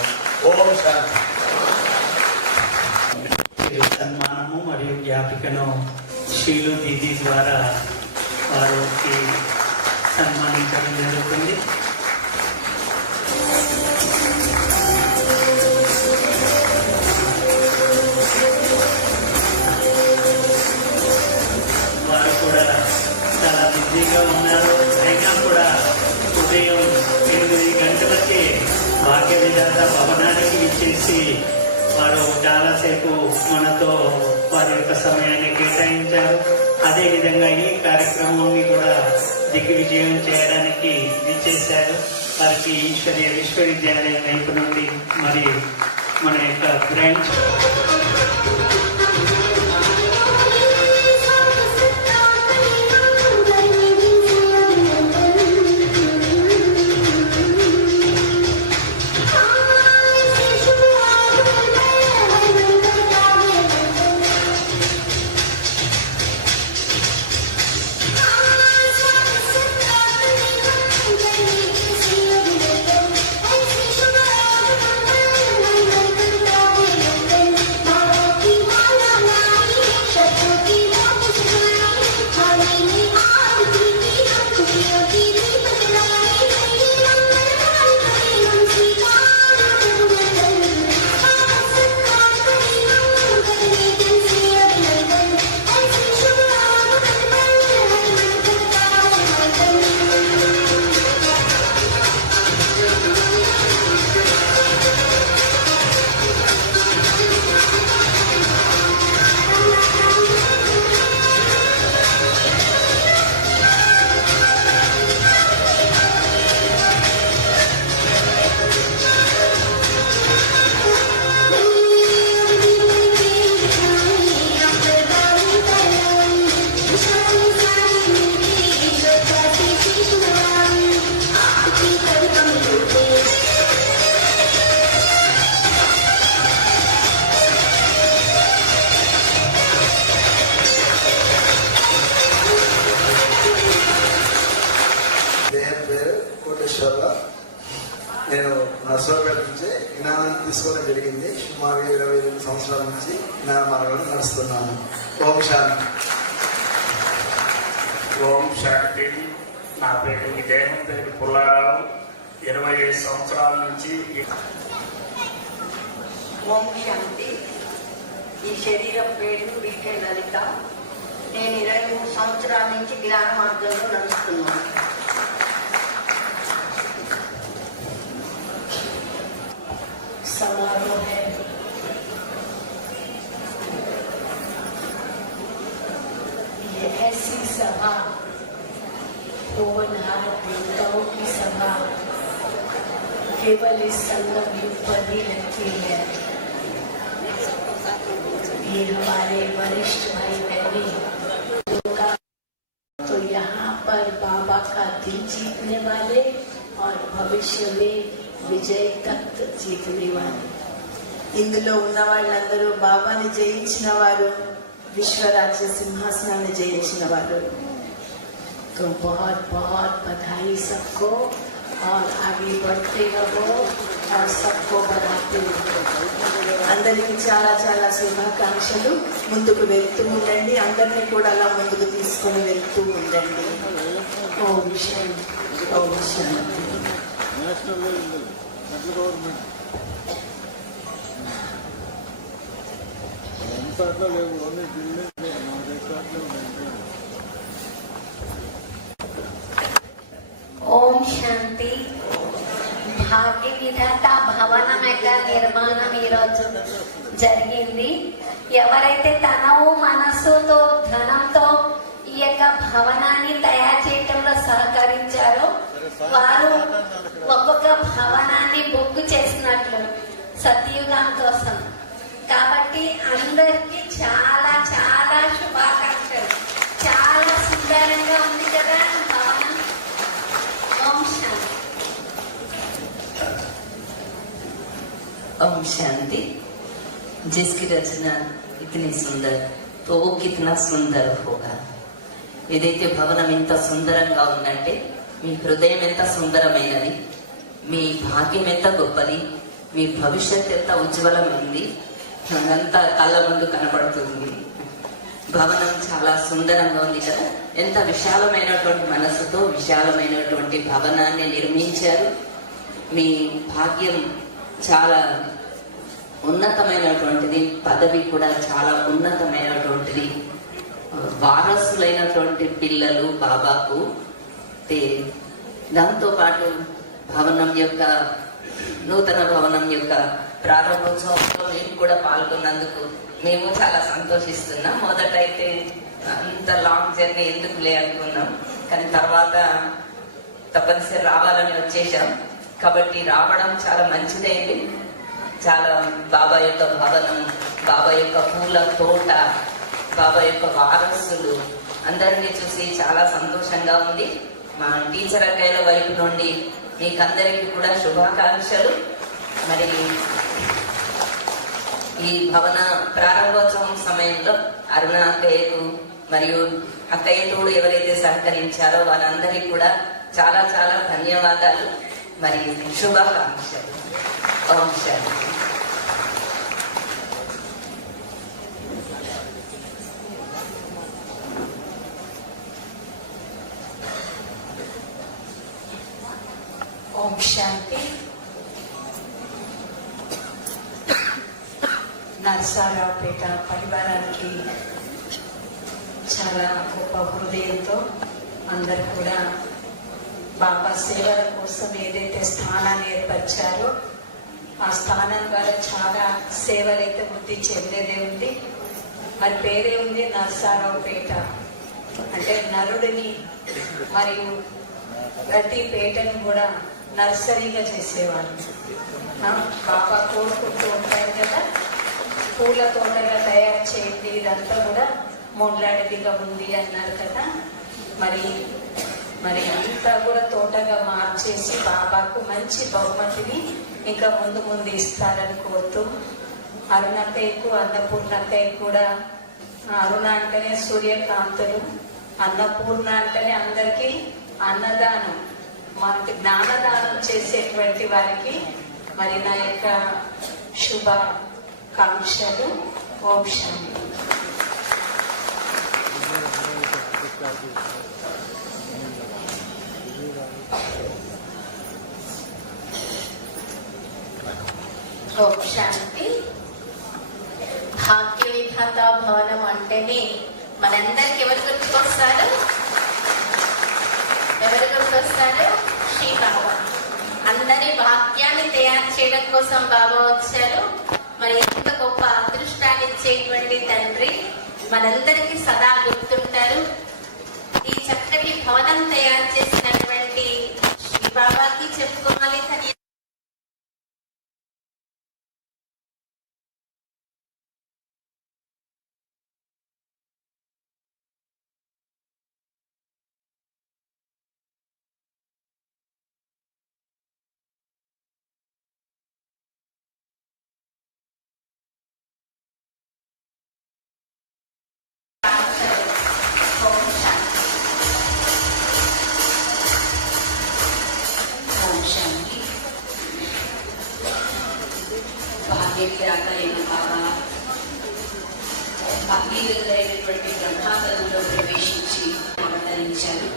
ఓం శాంతి. సన్మానము మరియు జ్ఞాపికను షీలు దీదీ ద్వారా వారికి సన్మానించడం జరుగుతుంది. వారు కూడా చాలా బిజీగా ఉన్నారు. అయినా కూడా ఉదయం 8 గంటలకి భాగ్య విధాత భవనానికి ఇచ్చేసి వారు చాలాసేపు మనతో వారి యొక్క సమయాన్ని కేటాయించారు. అదేవిధంగా ఈ కార్యక్రమాన్ని కూడా దిగ్విజయం చేయడానికి విచ్చేశారు. వారికి ఈశ్వరీయ విశ్వవిద్యాలయం వైపు నుండి మరి మన యొక్క బ్రాంచ్ నేను నర్సరావుపేట నుంచి జ్ఞానాన్ని తీసుకోవడం జరిగింది. సుమారు 25 సంవత్సరాల నుంచి జ్ఞాన మార్గంలో నడుస్తున్నాను. ఓం శాంతి. ఓం శాంతి. నా పేరు విజయం, పేరు పుల్లారావు. 25 సంవత్సరాల నుంచి ఓం శాంతి. ఈ శరీరం పేరు వీకే లలిత. నేను 23 సంవత్సరాల నుంచి జ్ఞాన మార్గంలో నడుస్తున్నాను. समारोह है ये ऐसी सभा होनहार देवताओं की सभा केवल इस संगम युग पर ही रहती है. ये हमारे वरिष्ठ भाई बहनी तो यहाँ पर बाबा का दिल जीतने वाले और भविष्य में విజయ తఖ్త్ జీతనేవారు. ఇందులో ఉన్న వాళ్ళందరూ బాబాని జయించిన వారు, విశ్వరాజ్య సింహాసనాన్ని జయించిన వారు. तो बहुत बहुत बधाई सबको और आगे बढ़ते रहो और सबको बढ़ाते रहो. అందరికి చాలా చాలా శుభాకాంక్షలు. ముందుకు వెళ్తూ ఉండండి, అందరినీ కూడా అలా ముందుకు తీసుకొని వెళ్తూ ఉండండి. ఓం శాంతి. ఓం శాంతి. సెంట్రల్ గవర్నమెంట్ అంతట్లో లేవు, ఓన్లీ ఢిల్లీ మా దేశాల్లో ఉన్నాయి. ఓం శాంతి. భాగ్య విధాత భవనం యొక్క నిర్మాణం ఈరోజు జరిగింది. ఎవరైతే తనవు మనస్సుతో ధనంతో ఈ యొక్క భవనాన్ని తయారు చేయటంలో సహకరించారో వారు ఒక్కొక్క భవనాన్ని బుక్ చేసినట్లు సత్యుగం కోసం. కాబట్టి అందరికీ చాలా చాలా శుభాకాంక్షలు. చాలా ओम शांति। जिसकी रचना इतनी सुंदर तो वो कितना सुंदर होगा। ఏదైతే భవనం ఎంత సుందరంగా ఉందంటే మీ హృదయం ఎంత సుందరమైనది, మీ భాగ్యం ఎంత గొప్పది, మీ భవిష్యత్ ఎంత ఉజ్వలమైంది అంతా కళ్ళ ముందు కనబడుతుంది. భవనం చాలా సుందరంగా ఉంది కదా. ఎంత విశాలమైనటువంటి మనసుతో విశాలమైనటువంటి భవనాన్ని నిర్మించారు. మీ భాగ్యం చాలా ఉన్నతమైనటువంటిది, పదవి కూడా చాలా ఉన్నతమైనటువంటిది. వారసులైనటువంటి పిల్లలు బాబాకు. దాంతో పాటు భవనం యొక్క నూతన భవనం యొక్క ప్రారంభోత్సవంలో మేము కూడా పాల్గొన్నందుకు మేము చాలా సంతోషిస్తున్నాం. మొదటైతే అంత లాంగ్ జర్నీ ఎందుకులే అనుకున్నాం, కానీ తర్వాత తప్పనిసరి రావాలని వచ్చేసాం. కాబట్టి రావడం చాలా మంచిదైంది. చాలా బాబా యొక్క భవనం, బాబా యొక్క పూల తోట, బాబా యొక్క వారసులు అందరినీ చూసి చాలా సంతోషంగా ఉంది. మా టీచర్ అక్కయ్యల వైపు నుండి మీకందరికీ కూడా శుభాకాంక్షలు. మరి ఈ భవన ప్రారంభోత్సవం సమయంలో అరుణ అక్కయ్యకు మరియు అక్కయ్యతోడు ఎవరైతే సహకరించారో వారందరికీ కూడా చాలా చాలా ధన్యవాదాలు, మరి శుభాకాంక్షలు. ఓం శాంతి. ఓం శాంతి. నరసారావుపేట పరివారానికి చాలా గొప్ప హృదయంతో అందరు కూడా బాబా సేవల కోసం ఏదైతే స్థానాన్ని ఏర్పరిచారో ఆ స్థానం ద్వారా చాలా సేవలైతే వృద్ధి చెందేదే ఉంది. మరి పేరే ఉంది నరసారావుపేట అంటే నరుడిని, మరియు ప్రతి పేటను కూడా నర్సరీగా చేసేవాళ్ళు. బాబా కోరుకుంటూ ఉంటారు కదా, పూల తోటగా తయారు చేయండి, ఇదంతా కూడా మొండ్లాడిదిగా ఉంది అన్నారు కదా. మరి అంతా కూడా తోటగా మార్చేసి బాబాకు మంచి బహుమతిని ఇంకా ముందు ముందు ఇస్తారని కోరుతూ, అరుణక్కయ్యకు అన్నపూర్ణక్కయ్య కూడా, అరుణ అంటేనే సూర్యకాంతులు, అన్నపూర్ణ అంటేనే అందరికీ అన్నదానం, మనకి జ్ఞానదానం చేసేటువంటి వారికి మరి నా యొక్క శుభాకాంక్షలు. ఓం శాంతి. ఓం శాంతి. భాగ్య విధాత భవనం అంటేనే మనందరికి ఎవరు గుర్తుకొస్తారు? ఎవరు గుర్తొస్తారు? శ్రీ బాబా. అందరి భాగ్యాన్ని తయారు చేయడం కోసం బాబా వచ్చారు. మరి ఎంత గొప్ప అదృష్టాన్ని ఇచ్చేటువంటి తండ్రి మనందరికీ సదా గుర్తుంటారు. ఈ చక్కటి భవనం తయారు చేసినటువంటి శ్రీ బాబాకి చెప్పుకోవాలి. భగీరథులైనటువంటి బ్రహ్మాండంలో ప్రవేశించి అవతరించారు.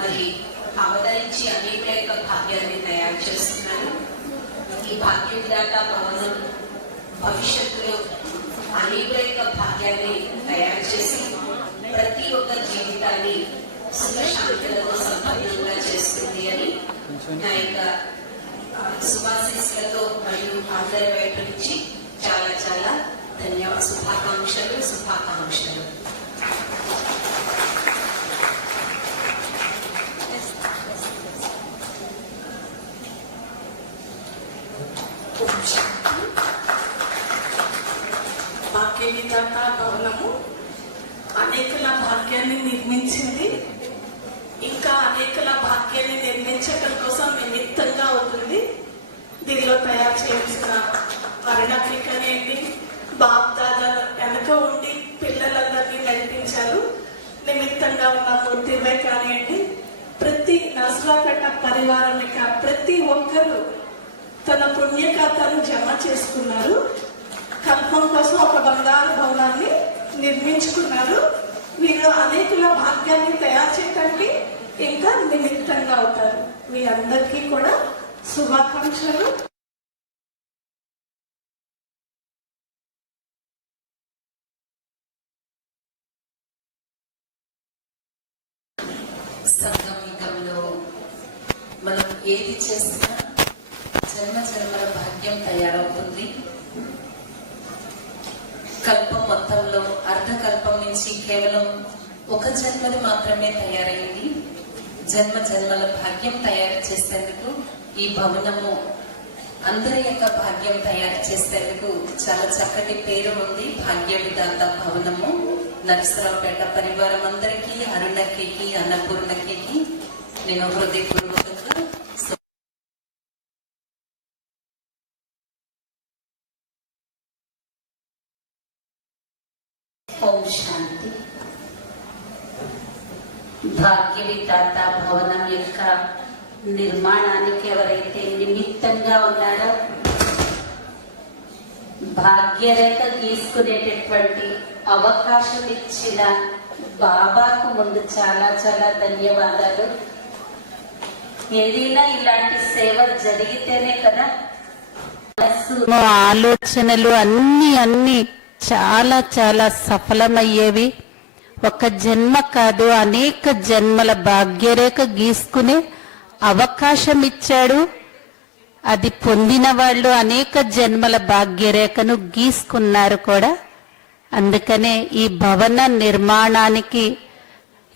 మరి అవతరించి అనేక యొక్క భాగ్యాన్ని తయారు చేస్తున్నారు. ఈ భాగ్యం దాకా భవనం భవిష్యత్తులో అనేక యొక్క భాగ్యాన్ని తయారు చేసి ప్రతి ఒక్క జీవితాన్ని సుఖశాంతులతో సంపన్నంగా చేస్తుంది అని నా యొక్క శుభాశీస్సులతో మరియు అందరి వైపు నుంచి చాలా చాలా శుభాకాంక్షలు. భాగ్య విధాత భవనము అనేకల భాగ్యాన్ని నిర్మించింది. ఇంకా అనేకల భాగ్యాన్ని నిర్మించడం కోసం నిమిత్తంగా అవుతుంది. దీనిలో తయారు చేయించిన అరుణకి కానివ్వండి, బాప్ దాదాలు వెనక ఉండి పిల్లలందరినీ నడిపించారు. నిమిత్తంగా ఉన్న మూర్తిపై కానివ్వండి, ప్రతి నర్సరావుపేట పరివారం ప్రతి ఒక్కరూ తన పుణ్యఖాతాను జమ చేసుకున్నారు. కల్పం కోసం ఒక బంగారు భవనాన్ని నిర్మించుకున్నారు. వీరు అనేకుల భాగ్యాన్ని తయారు చేయడానికి ఇంకా నిమిత్తంగా అవుతారు. మీ అందరికీ కూడా శుభాకాంక్షలు. సంగమికంలో మనం ఏది చేసినా జన్మ జన్మల భాగ్యం తయారవుతుంది. కల్పం మొత్తంలో అర్ధకల్పం నుంచి కేవలం ఒక జన్మది మాత్రమే తయారైంది. జన్మ జన్మల భాగ్యం తయారు చేసేందుకు ఈ భవనము అందరి యొక్క భాగ్యం తయారు చేసేందుకు చాలా చక్కటి పేరు ఉంది. భాగ్య విధాత భవనము. నరసరావుపేట పరివారం అందరికీ, అరుణకి, అన్నపూర్ణకి నేను హృదయపూర్వకంగా ఓం శాంతి. భాగ్య విధాత భవనం యొక్క నిర్మాణానికి ఎవరైతే నిమిత్తంగా ఉన్నారో భాగ్యరేఖ గీసుకునేటటువంటి అవకాశం ఇచ్చిన బాబాకు ముందు చాలా చాలా ధన్యవాదాలు. ఏదైనా ఇలాంటి సేవ జరిగితేనే కదా ఆలోచనలు అన్ని చాలా చాలా సఫలమయ్యేవి. ఒక జన్మ కాదు, అనేక జన్మల భాగ్యరేఖ గీసుకునే అవకాశం ఇచ్చాడు. అది పొందిన వాళ్ళు అనేక జన్మల భాగ్యరేఖను గీసుకున్నారు కూడా. అందుకనే ఈ భవన నిర్మాణానికి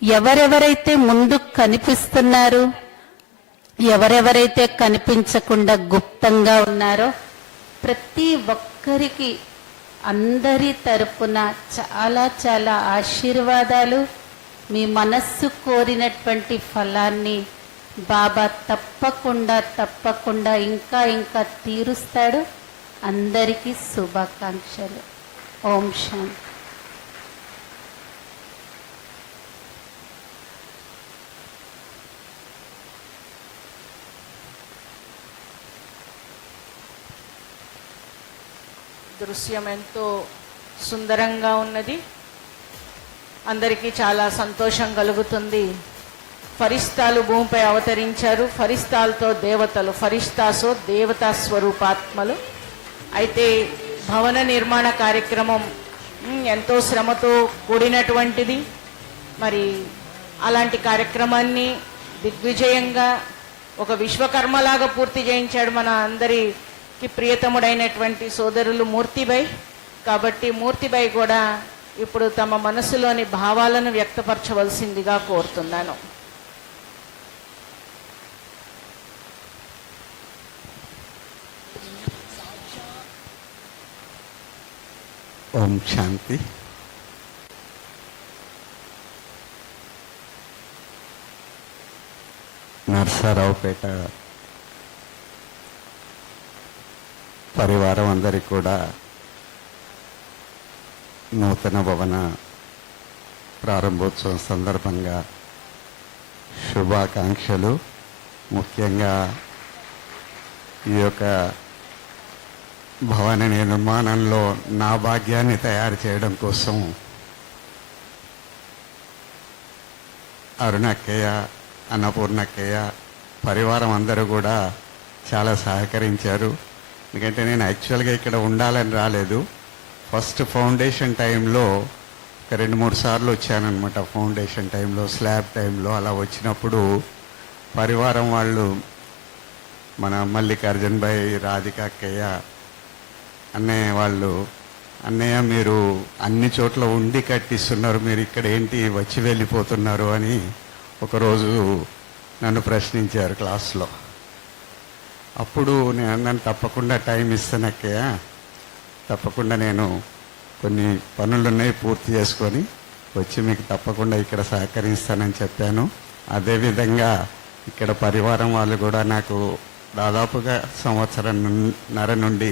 ఎవరెవరైతే ముందు కనిపిస్తున్నారు, ఎవరెవరైతే కనిపించకుండా గుప్తంగా ఉన్నారో ప్రతి ఒక్కరికి అందరి తరపున చాలా చాలా ఆశీర్వాదాలు. మీ మనస్సు కోరినటువంటి ఫలాన్ని బాబా తప్పకుండా ఇంకా తీరుస్తాడు. అందరికీ శుభాకాంక్షలు. ఓం శాంతి. దృశ్యం ఎంతో సుందరంగా ఉన్నది. అందరికీ చాలా సంతోషం కలుగుతుంది. ఫరిస్తాలు భూమిపై అవతరించారు. ఫరిస్తాలతో దేవతలు, ఫరిస్తాసో దేవతా స్వరూపాత్మలు. అయితే భవన నిర్మాణ కార్యక్రమం ఎంతో శ్రమతో కూడినటువంటిది. మరి అలాంటి కార్యక్రమాన్ని దిగ్విజయంగా ఒక విశ్వకర్మలాగా పూర్తి చేయించాడు మన అందరికి ప్రియతముడైనటువంటి సోదరులు మూర్తిబాయ్. కాబట్టి మూర్తిబాయ్ కూడా ఇప్పుడు తమ మనసులోని భావాలను వ్యక్తపరచవలసిందిగా కోరుతున్నాను. ఓం శాంతి. నర్సారావుపేట పరివారం అందరికీ కూడా నూతన భవన ప్రారంభోత్సవం సందర్భంగా శుభాకాంక్షలు. ముఖ్యంగా ఈ యొక్క భవన నిర్మాణంలో నా భాగ్యాన్ని తయారు చేయడం కోసం అరుణక్కయ్య, అన్నపూర్ణక్కయ్య పరివారం అందరూ కూడా చాలా సహకరించారు. ఎందుకంటే నేను యాక్చువల్గా ఇక్కడ ఉండాలని రాలేదు. ఫస్ట్ ఫౌండేషన్ టైంలో ఒక 2-3 సార్లు వచ్చానమాట. ఫౌండేషన్ టైంలో, స్లాబ్ టైంలో అలా వచ్చినప్పుడు పరివారం వాళ్ళు మన మల్లికార్జున్ భాయ్, రాధిక అక్కయ్య, అన్నయ్య వాళ్ళు, అన్నయ్య మీరు అన్ని చోట్ల ఉండి కట్టిస్తున్నారు, మీరు ఇక్కడ ఏంటి వచ్చి వెళ్ళిపోతున్నారు అని ఒకరోజు నన్ను ప్రశ్నించారు క్లాస్లో. అప్పుడు నేను అన్నాను, తప్పకుండా టైం ఇస్తాను అక్కయ్య, తప్పకుండా నేను కొన్ని పనులున్నాయి పూర్తి చేసుకొని వచ్చి మీకు తప్పకుండా ఇక్కడ సహకరిస్తానని చెప్పాను. అదేవిధంగా ఇక్కడ పరివారం వాళ్ళు కూడా నాకు దాదాపుగా సంవత్సరంన్నర నుండి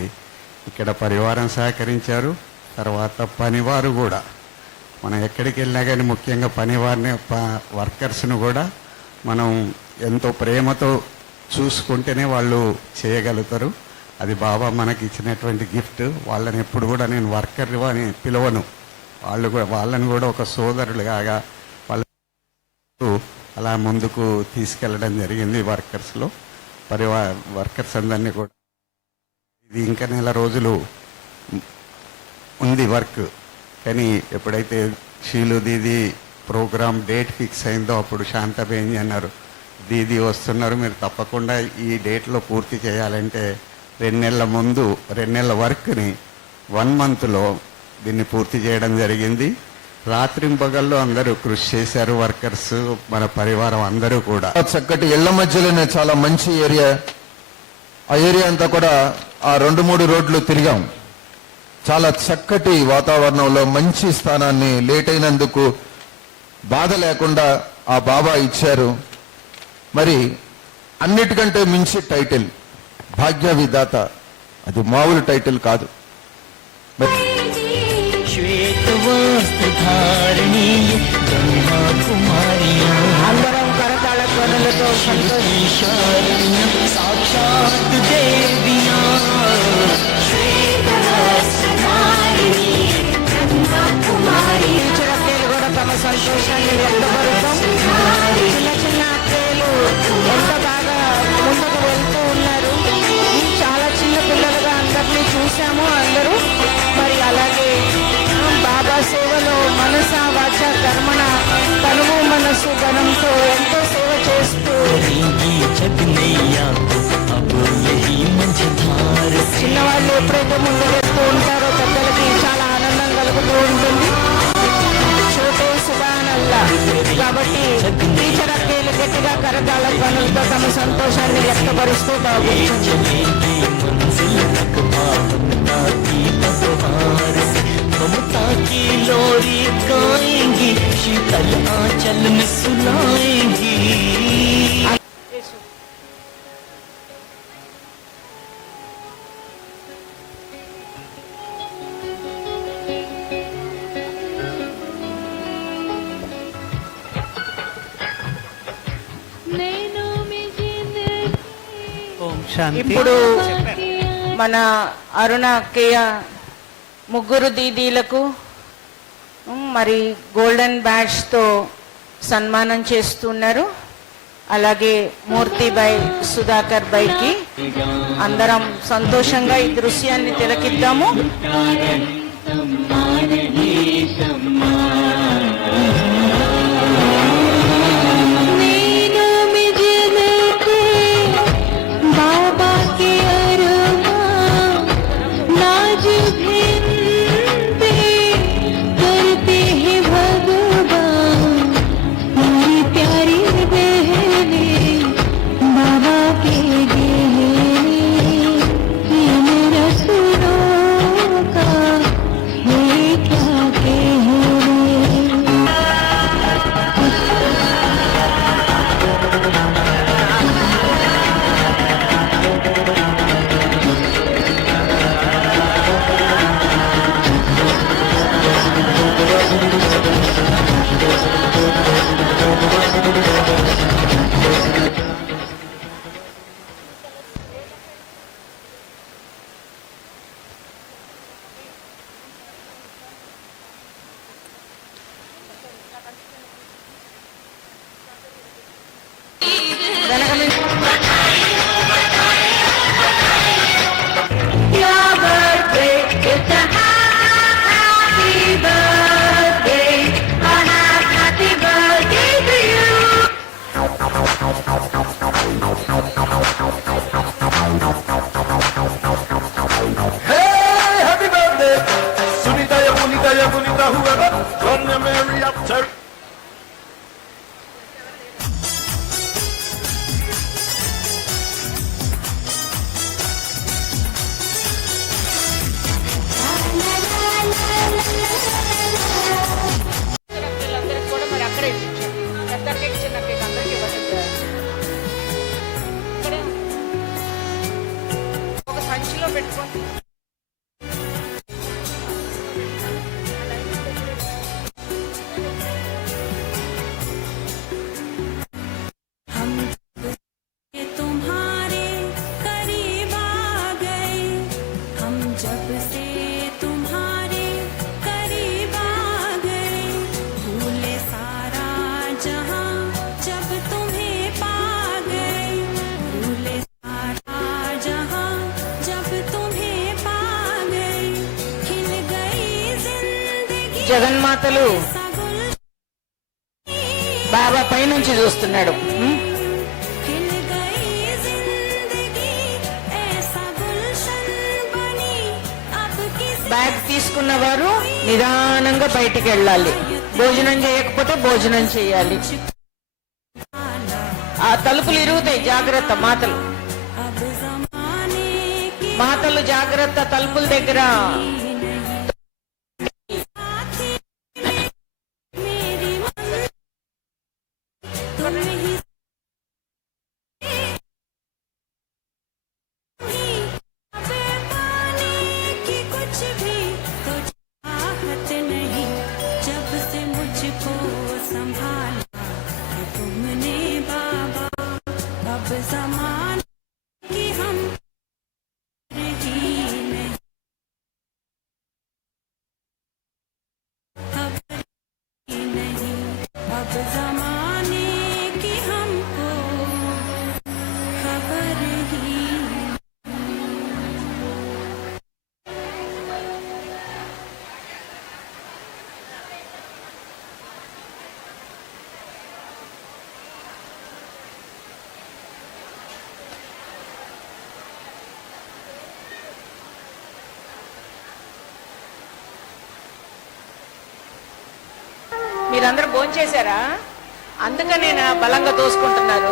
ఇక్కడ పరివారం సహకరించారు. తర్వాత పనివారు కూడా, మనం ఎక్కడికి వెళ్ళినా కానీ ముఖ్యంగా పనివారిని వర్కర్స్ను కూడా మనం ఎంతో ప్రేమతో చూసుకుంటేనే వాళ్ళు చేయగలుగుతారు. అది బాబా మనకి ఇచ్చినటువంటి గిఫ్ట్. వాళ్ళని ఎప్పుడు కూడా నేను వర్కర్ అని పిలవను, వాళ్ళని కూడా ఒక సోదరులుగా అలా ముందుకు తీసుకెళ్ళడం జరిగింది. వర్కర్స్ అందరినీ కూడా. ఇది ఇంకా నెల రోజులు ఉంది వర్క్. కానీ ఎప్పుడైతే షీలు దీది ప్రోగ్రామ్ డేట్ ఫిక్స్ అయిందో అప్పుడు శాంతబేంజి అన్నారు, దీది వస్తున్నారు, మీరు తప్పకుండా ఈ డేట్లో పూర్తి చేయాలంటే 2 నెలల ముందు 2 నెలల వర్క్ని 1 మంత్లో దీన్ని పూర్తి చేయడం జరిగింది. రాత్రింపగల్లో అందరూ కృషి చేశారు, వర్కర్స్, మన పరివారం అందరూ కూడా. చక్కటి ఇళ్ల మధ్యలోనే చాలా మంచి ఏరియా. ఆ ఏరియా అంతా కూడా ఆ 2-3 రోడ్లు తిరిగాం. చాలా చక్కటి వాతావరణంలో మంచి స్థానాన్ని లేట్ అయినందుకు బాధ లేకుండా ఆ బాబా ఇచ్చారు. మరి అన్నిటికంటే మించి టైటిల్ భాగ్య విధాత, అది మామూలు టైటిల్ కాదు. అందరం కరతాళ ధ్వనులతో సాక్షాత్ దేవియా టీచర్ అక్కలు కూడా తమ సంతోషాన్ని వ్యక్తపరుస్తాం. చిన్న చిన్న అక్కలు ఎంత బాగా ముందుకు వెళ్తూ ఉన్నారు. చాలా చిన్న పిల్లలుగా అందరినీ చూసాము అందరూ. మరి అలాగే బాబా సేవలో మనస వాచ కర్మణ తనువు మనసు గణంతో ఎంతో సేవ చేస్తూ చిన్నవాళ్ళు ఎప్పుడైతే ముందు వెళ్తూ ఉంటారో పెద్దలకి చాలా ఆనందం కలుగుతూ ఉంటుంది. చోటే సుబానల్లా. కాబట్టి టీచర్ అక్కలు గట్టిగా కరతాళ పనులతో తమ సంతోషాన్ని వ్యక్తపరుస్తూ బాగుంటుంది. ममता की लोरी गाएंगी, शीतल आंचल में सुनाएंगी. ఇప్పుడు మన అరుణ అక్కయ్య ముగ్గురు దీదీలకు మరి గోల్డెన్ బ్యాడ్జ్తో సన్మానం చేస్తున్నారు. అలాగే మూర్తిబాయ్, సుధాకర్ బాయ్కి అందరం సంతోషంగా ఈ దృశ్యాన్ని తిలకిద్దాము. क्या పెట్టుకోండి. तुम्हारे करीब आ गए हम जब से तुम्हारे करीब आ गए भूले सारा जहां जब तुम्हें पा गए भूले सारा जहां जब तुम्हें पा गए खिल गई जिंदगी జగన్మాతలు బాబా పైనుంచి చూస్తున్నాడు. खिल गई जिंदगी ऐसा गुलशन बनी अब किसी బ్యాగ్ తీసుకున్న వారు నిదానంగా బయటికి వెళ్ళాలి. భోజనం చేయకపోతే భోజనం చేయాలి. ఆ తలుపులు ఇరుగుతాయి, జాగ్రత్త. మాతలు अब जमाने की మాతలు జాగ్రత్త, తలుపుల దగ్గర. मेरी मन तुम ही अब पाने की कुछ भी तो चाहत नहीं जब से मुझको संभाला है तुमने बाबा अब जमाने की हम ही नहीं खबर ही नहीं अब जमाने की हमको खबर ही మీరందరూ భోంచేశారా? అందుకనే బలంగా తోసుకుంటున్నారు.